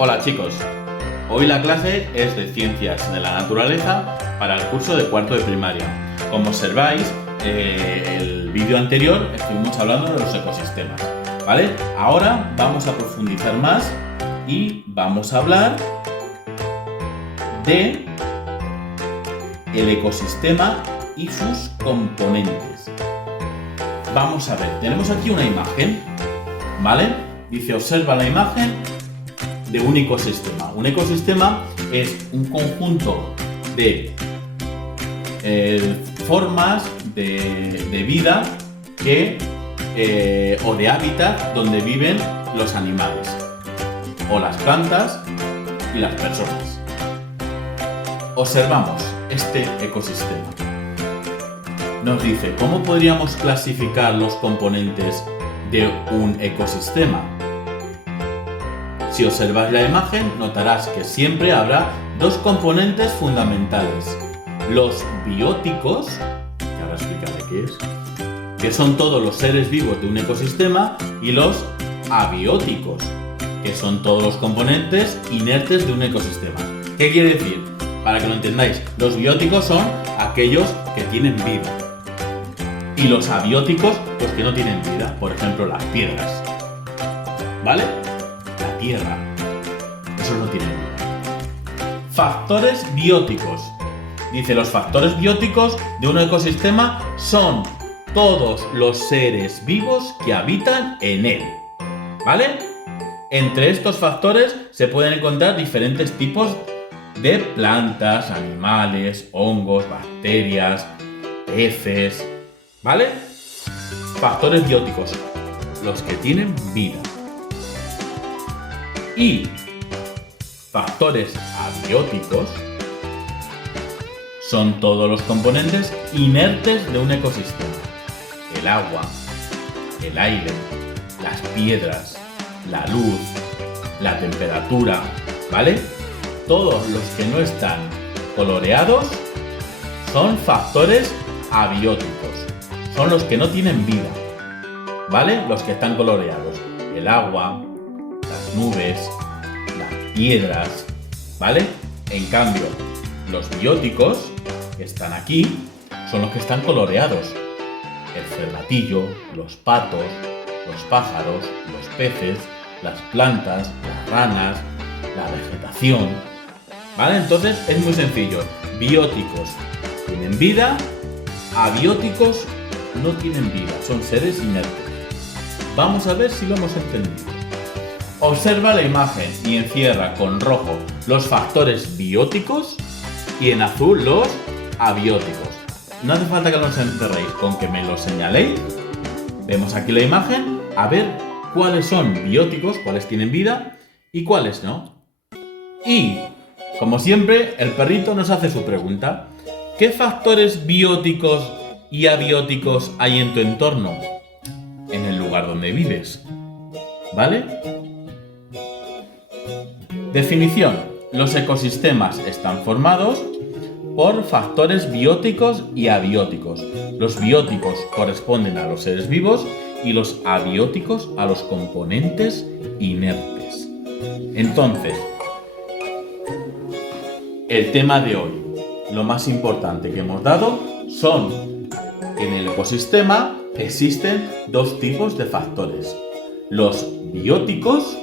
Hola chicos, hoy la clase es de Ciencias de la Naturaleza para el curso de cuarto de primaria. Como observáis, el vídeo anterior estuvimos hablando de los ecosistemas, ¿vale? Ahora vamos a profundizar más y vamos a hablar de el ecosistema y sus componentes. Vamos a ver, tenemos aquí una imagen, ¿vale? Dice, observa la imagen de un ecosistema. Un ecosistema es un conjunto de formas de vida o de hábitat donde viven los animales, o las plantas y las personas. Observamos este ecosistema. Nos dice, ¿cómo podríamos clasificar los componentes de un ecosistema? Si observas la imagen, notarás que siempre habrá dos componentes fundamentales. Los bióticos, que ahora explicaré qué es, que son todos los seres vivos de un ecosistema, y los abióticos, que son todos los componentes inertes de un ecosistema. ¿Qué quiere decir? Para que lo entendáis, los bióticos son aquellos que tienen vida. Y los abióticos, pues que no tienen vida. Por ejemplo, las piedras. ¿Vale? La tierra. Eso no tiene vida. Factores bióticos. Dice, los factores bióticos de un ecosistema son todos los seres vivos que habitan en él. ¿Vale? Entre estos factores se pueden encontrar diferentes tipos de plantas, animales, hongos, bacterias, peces. ¿Vale? Factores bióticos, los que tienen vida. Y factores abióticos son todos los componentes inertes de un ecosistema. El agua, el aire, las piedras, la luz, la temperatura, ¿vale? Todos los que no están coloreados son factores abióticos. Son los que no tienen vida, ¿vale? Los que están coloreados. El agua, las nubes, las piedras, ¿vale? En cambio, los bióticos que están aquí son los que están coloreados. El cervatillo, los patos, los pájaros, los peces, las plantas, las ranas, la vegetación, ¿vale? Entonces es muy sencillo. Bióticos tienen vida, abióticos no tienen vida, son seres inertes. Vamos a ver si lo hemos entendido. Observa la imagen y encierra con rojo los factores bióticos y en azul los abióticos. No hace falta que los encerréis, con que me los señaléis. Vemos aquí la imagen, a ver cuáles son bióticos, cuáles tienen vida y cuáles no. Y, como siempre, el perrito nos hace su pregunta. ¿Qué factores bióticos y abióticos hay en tu entorno? En el lugar donde vives. ¿Vale? Definición. Los ecosistemas están formados por factores bióticos y abióticos. Los bióticos corresponden a los seres vivos y los abióticos a los componentes inertes. Entonces, el tema de hoy, lo más importante que hemos dado son: en el ecosistema existen dos tipos de factores, los bióticos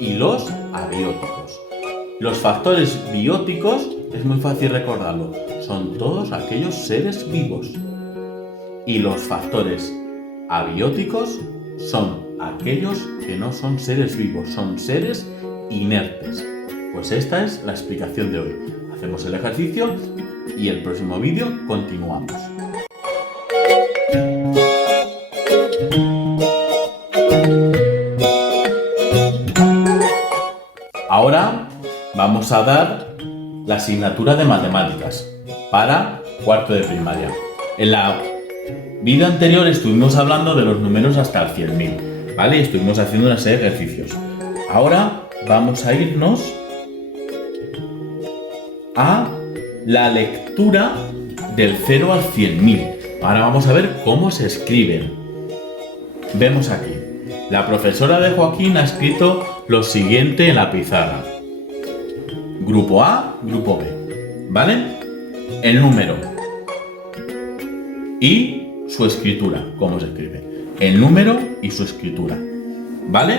y los abióticos. Los factores bióticos, es muy fácil recordarlo, son todos aquellos seres vivos. Y los factores abióticos son aquellos que no son seres vivos, son seres inertes. Pues esta es la explicación de hoy. Hacemos el ejercicio y el próximo vídeo continuamos. Ahora vamos a dar la asignatura de matemáticas para cuarto de primaria. En la vídeo anterior estuvimos hablando de los números hasta el 100.000, ¿vale? Estuvimos haciendo una serie de ejercicios. Ahora vamos a irnos a la lectura del 0 al 100.000. Ahora vamos a ver cómo se escriben. Vemos aquí. La profesora de Joaquín ha escrito lo siguiente en la pizarra. grupo A, grupo B, ¿vale? El número y su escritura, cómo se escribe. El número y su escritura, ¿vale?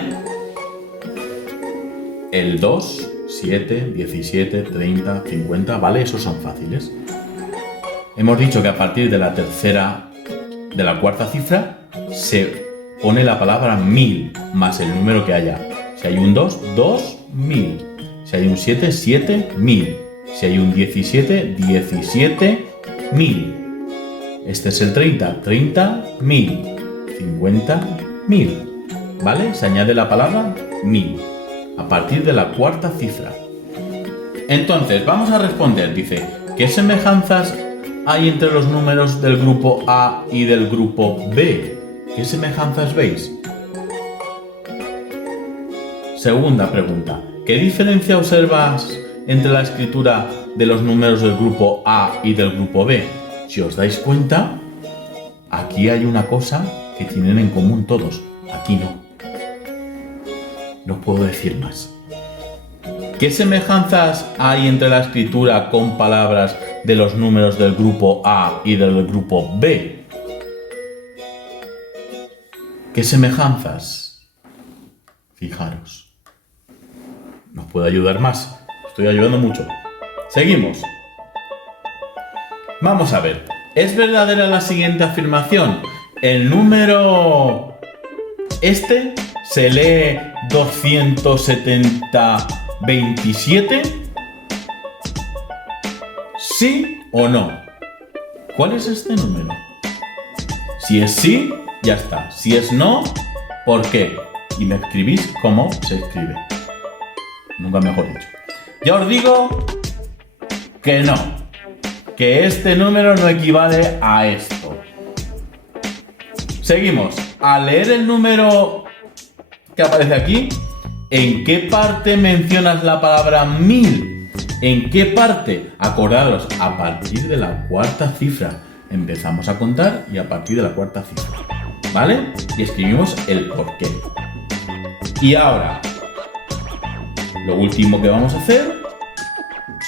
El 2, 7, 17, 30, 50, ¿vale? Esos son fáciles. Hemos dicho que a partir de la cuarta cifra se pone la palabra 1000 más el número que haya. Si hay un 2, 2000. Si hay un 7, 7000. Si hay un 17, 17000. Este es el 30, 30.000. 50.000. ¿Vale? Se añade la palabra 1000 a partir de la cuarta cifra. Entonces, vamos a responder. Dice, ¿qué semejanzas hay entre los números del grupo A y del grupo B? ¿Qué semejanzas veis? Segunda pregunta. ¿Qué diferencia observas entre la escritura de los números del grupo A y del grupo B? Si os dais cuenta, aquí hay una cosa que tienen en común todos. Aquí no. No puedo decir más. ¿Qué semejanzas hay entre la escritura con palabras de los números del grupo A y del grupo B? ¿Qué semejanzas? Fijaros. ¿Nos puede ayudar más? Estoy ayudando mucho. Seguimos. Vamos a ver. ¿Es verdadera la siguiente afirmación? El número se lee 270-27. ¿Sí o no? ¿Cuál es este número? Si es sí, ya está. Si es no, ¿por qué? Y me escribís cómo se escribe. Nunca mejor dicho. Ya os digo que no. Que este número no equivale a esto. Seguimos. Al leer el número que aparece aquí, ¿en qué parte mencionas la palabra 1000? ¿En qué parte? Acordaros, a partir de la cuarta cifra. Empezamos a contar y a partir de la cuarta cifra. ¿Vale? Y escribimos el porqué. Y ahora, lo último que vamos a hacer,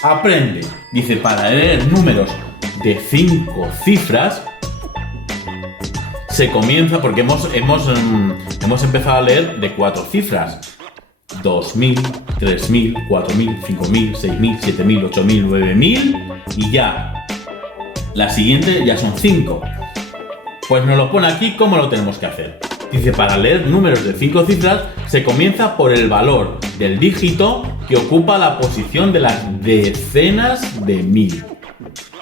aprende. Dice, para leer números de 5 cifras, se comienza, porque hemos empezado a leer de 4 cifras. 2000, 3000, 4000, 5000, 6000, 7000, 8000, 9000 y ya. La siguiente ya son 5. Pues nos lo pone aquí cómo lo tenemos que hacer. Dice, para leer números de 5 cifras se comienza por el valor del dígito que ocupa la posición de las decenas de mil.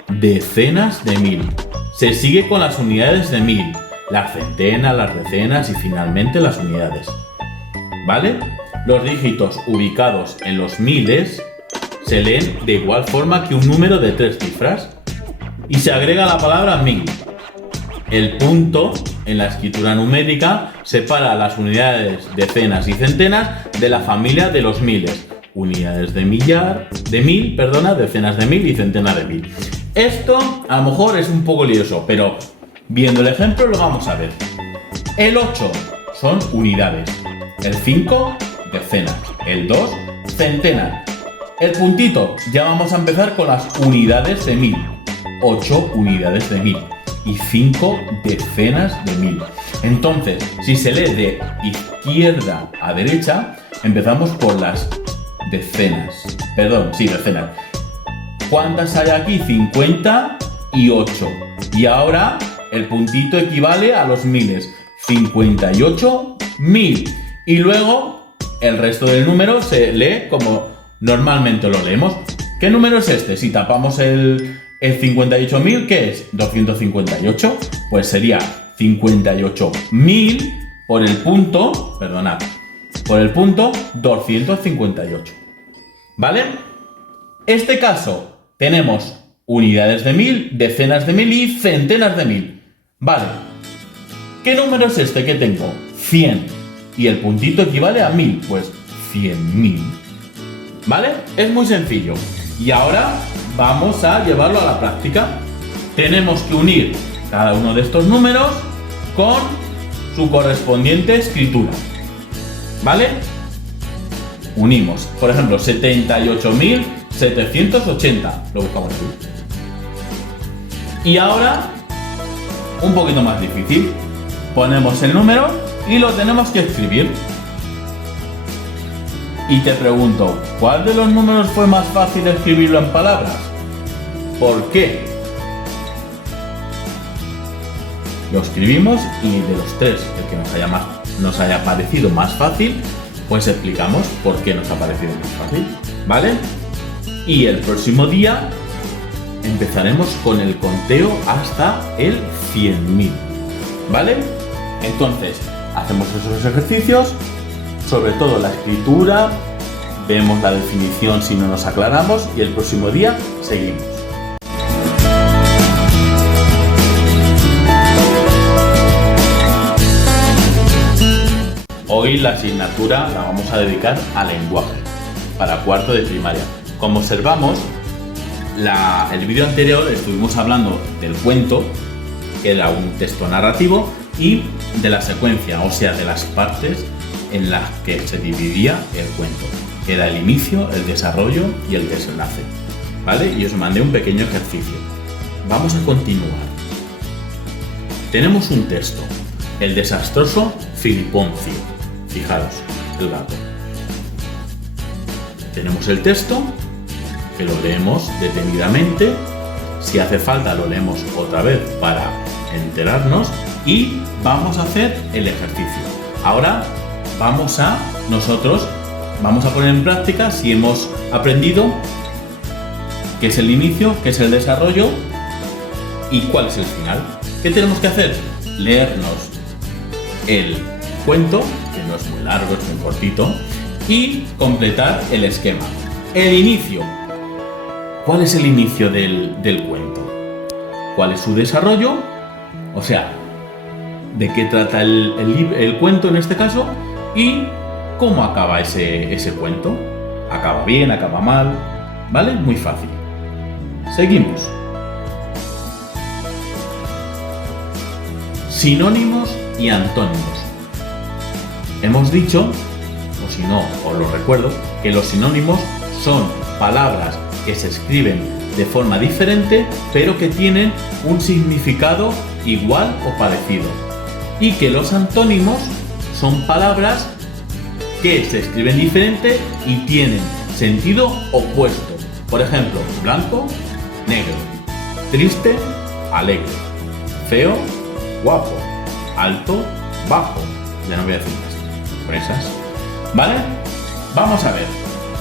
Decenas de mil. Se sigue con las unidades de mil, las centenas, las decenas y finalmente las unidades. ¿Vale? Los dígitos ubicados en los miles se leen de igual forma que un número de 3 cifras y se agrega la palabra 1000. El punto en la escritura numérica separa las unidades decenas y centenas de la familia de los miles. Unidades de mil, decenas de mil y centenas de mil. Esto a lo mejor es un poco lioso, pero viendo el ejemplo lo vamos a ver. El 8 son unidades. El 5, decenas. El 2, centenas. El puntito, ya vamos a empezar con las unidades de mil. 8 unidades de mil. Y 5 decenas de mil. Entonces, si se lee de izquierda a derecha, empezamos por las decenas. Decenas. ¿Cuántas hay aquí? 58. Y ahora el puntito equivale a los miles. 58.000. Y luego el resto del número se lee como normalmente lo leemos. ¿Qué número es este? Si tapamos el 58.000, ¿qué es? 258. Pues sería 58.000 por el punto, 258. ¿Vale? Este caso tenemos unidades de mil, decenas de mil y centenas de mil. Vale. ¿Qué número es este que tengo? 100. Y el puntito equivale a 1000, pues 100.000. ¿Vale? Es muy sencillo. Y ahora vamos a llevarlo a la práctica. Tenemos que unir cada uno de estos números con su correspondiente escritura. ¿Vale? Unimos. Por ejemplo, 78.000 780. Lo buscamos aquí. Y ahora, un poquito más difícil. Ponemos el número y lo tenemos que escribir. Y te pregunto, ¿cuál de los números fue más fácil escribirlo en palabras? ¿Por qué? Lo escribimos y de los tres, el que nos haya parecido más fácil, pues explicamos por qué nos ha parecido más fácil, ¿vale? Y el próximo día empezaremos con el conteo hasta el 100.000, ¿vale? Entonces, hacemos esos ejercicios, sobre todo la escritura, vemos la definición si no nos aclaramos y el próximo día seguimos. Hoy la asignatura la vamos a dedicar al lenguaje, para cuarto de primaria. Como observamos, el vídeo anterior estuvimos hablando del cuento, que era un texto narrativo, y de la secuencia, o sea, de las partes en las que se dividía el cuento. Era el inicio, el desarrollo y el desenlace, ¿vale? Y os mandé un pequeño ejercicio. Vamos a continuar. Tenemos un texto, el desastroso Filiponcio. Fijaros, el gato. Tenemos el texto, que lo leemos detenidamente. Si hace falta, lo leemos otra vez para enterarnos y vamos a hacer el ejercicio. Ahora vamos a poner en práctica si hemos aprendido qué es el inicio, qué es el desarrollo y cuál es el final. ¿Qué tenemos que hacer? Leernos el cuento, que no es muy largo, es muy cortito, y completar el esquema. El inicio. ¿Cuál es el inicio del cuento? ¿Cuál es su desarrollo? O sea, ¿de qué trata el cuento en este caso? ¿Y cómo acaba ese cuento? ¿Acaba bien? ¿Acaba mal? ¿Vale? Muy fácil. Seguimos. Sinónimos y antónimos. Hemos dicho, o si no, os lo recuerdo, que los sinónimos son palabras que se escriben de forma diferente, pero que tienen un significado igual o parecido. Y que los antónimos son palabras que se escriben diferente y tienen sentido opuesto. Por ejemplo, blanco, negro, triste, alegre, feo, guapo, alto, bajo. Ya no voy a decir más. Esas. ¿Vale? Vamos a ver.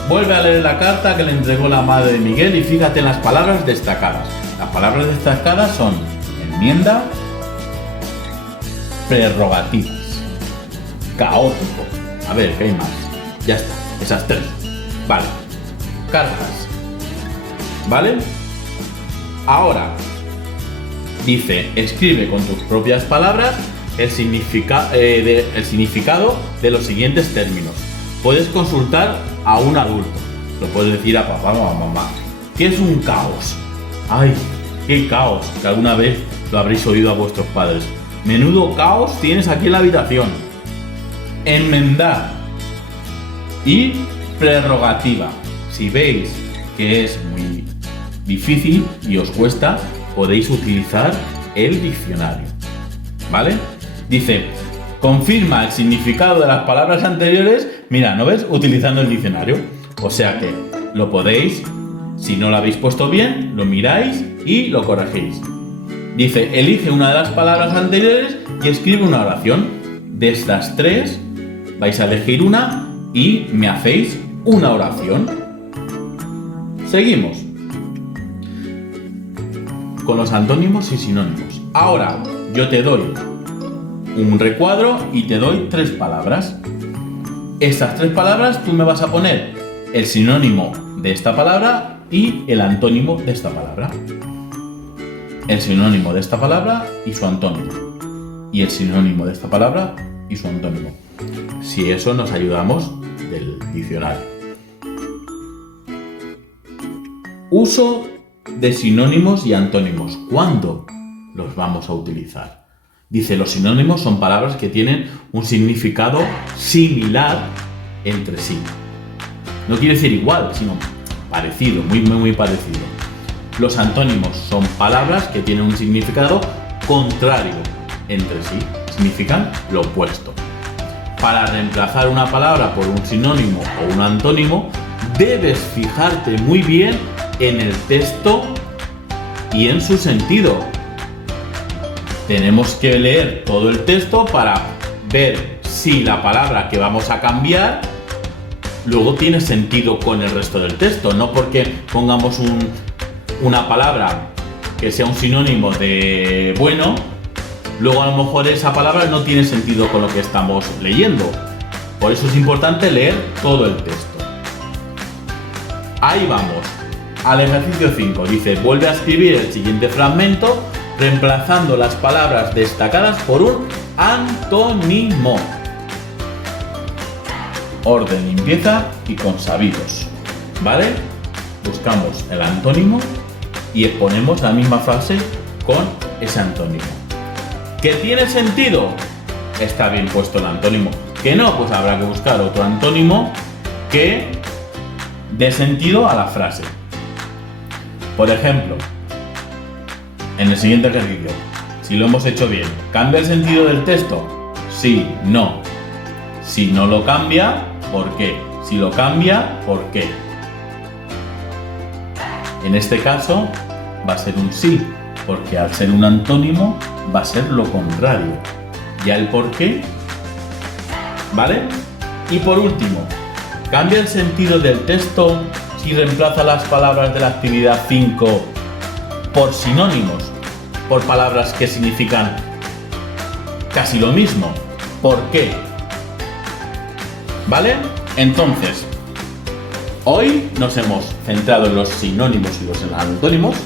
Vuelve a leer la carta que le entregó la madre de Miguel y fíjate en las palabras destacadas. Las palabras destacadas son enmienda, prerrogativas, caótico. A ver, ¿qué hay más? Ya está, esas tres. Vale. Cartas. ¿Vale? Ahora dice, escribe con tus propias palabras el significado de los siguientes términos. Puedes consultar a un adulto. Lo puedes decir a papá o a mamá. ¿Qué es un caos? ¡Ay! ¡Qué caos! Que alguna vez lo habréis oído a vuestros padres. Menudo caos tienes aquí en la habitación. Enmendar. Y prerrogativa. Si veis que es muy difícil y os cuesta, podéis utilizar el diccionario. ¿Vale? Dice, confirma el significado de las palabras anteriores. Mira, ¿no ves? Utilizando el diccionario. O sea que lo podéis, si no lo habéis puesto bien, lo miráis y lo corregís. Dice, elige una de las palabras anteriores y escribe una oración. De estas tres, vais a elegir una y me hacéis una oración. Seguimos con los antónimos y sinónimos. Ahora, yo te doy un recuadro y te doy tres palabras. Estas tres palabras tú me vas a poner el sinónimo de esta palabra y el antónimo de esta palabra. El sinónimo de esta palabra y su antónimo. Y el sinónimo de esta palabra y su antónimo. Si eso nos ayudamos del diccionario. Uso de sinónimos y antónimos. ¿Cuándo los vamos a utilizar? Dice, los sinónimos son palabras que tienen un significado similar entre sí. No quiere decir igual, sino parecido, muy parecido. Los antónimos son palabras que tienen un significado contrario entre sí, significan lo opuesto. Para reemplazar una palabra por un sinónimo o un antónimo, debes fijarte muy bien en el texto y en su sentido. Tenemos que leer todo el texto para ver si la palabra que vamos a cambiar luego tiene sentido con el resto del texto, no porque pongamos una palabra que sea un sinónimo de bueno, luego a lo mejor esa palabra no tiene sentido con lo que estamos leyendo. Por eso es importante leer todo el texto. Ahí vamos, al ejercicio 5. Dice, vuelve a escribir el siguiente fragmento reemplazando las palabras destacadas por un antónimo. Orden, limpieza y consabidos. ¿Vale? Buscamos el antónimo y exponemos la misma frase con ese antónimo. ¿Que tiene sentido? Está bien puesto el antónimo. ¿Que no? Pues habrá que buscar otro antónimo que dé sentido a la frase. Por ejemplo, en el siguiente ejercicio, si lo hemos hecho bien, ¿cambia el sentido del texto? Sí, no. Si no lo cambia, ¿por qué? Si lo cambia, ¿por qué? En este caso va a ser un sí, porque al ser un antónimo va a ser lo contrario. ¿Ya el por qué? ¿Vale? Y por último, ¿cambia el sentido del texto si reemplaza las palabras de la actividad 5 por sinónimos, por palabras que significan casi lo mismo? ¿Por qué? ¿Vale? Entonces, hoy nos hemos centrado en los sinónimos y los antónimos.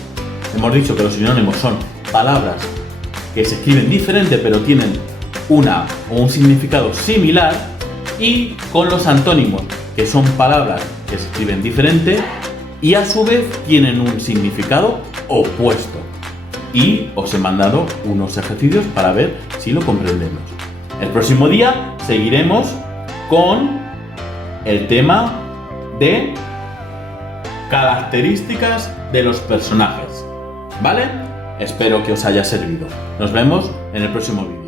Hemos dicho que los sinónimos son palabras que se escriben diferente pero tienen una o un significado similar, y con los antónimos, que son palabras que se escriben diferente y a su vez tienen un significado opuesto. Y os he mandado unos ejercicios para ver si lo comprendemos. El próximo día seguiremos con el tema de características de los personajes. ¿Vale? Espero que os haya servido. Nos vemos en el próximo vídeo.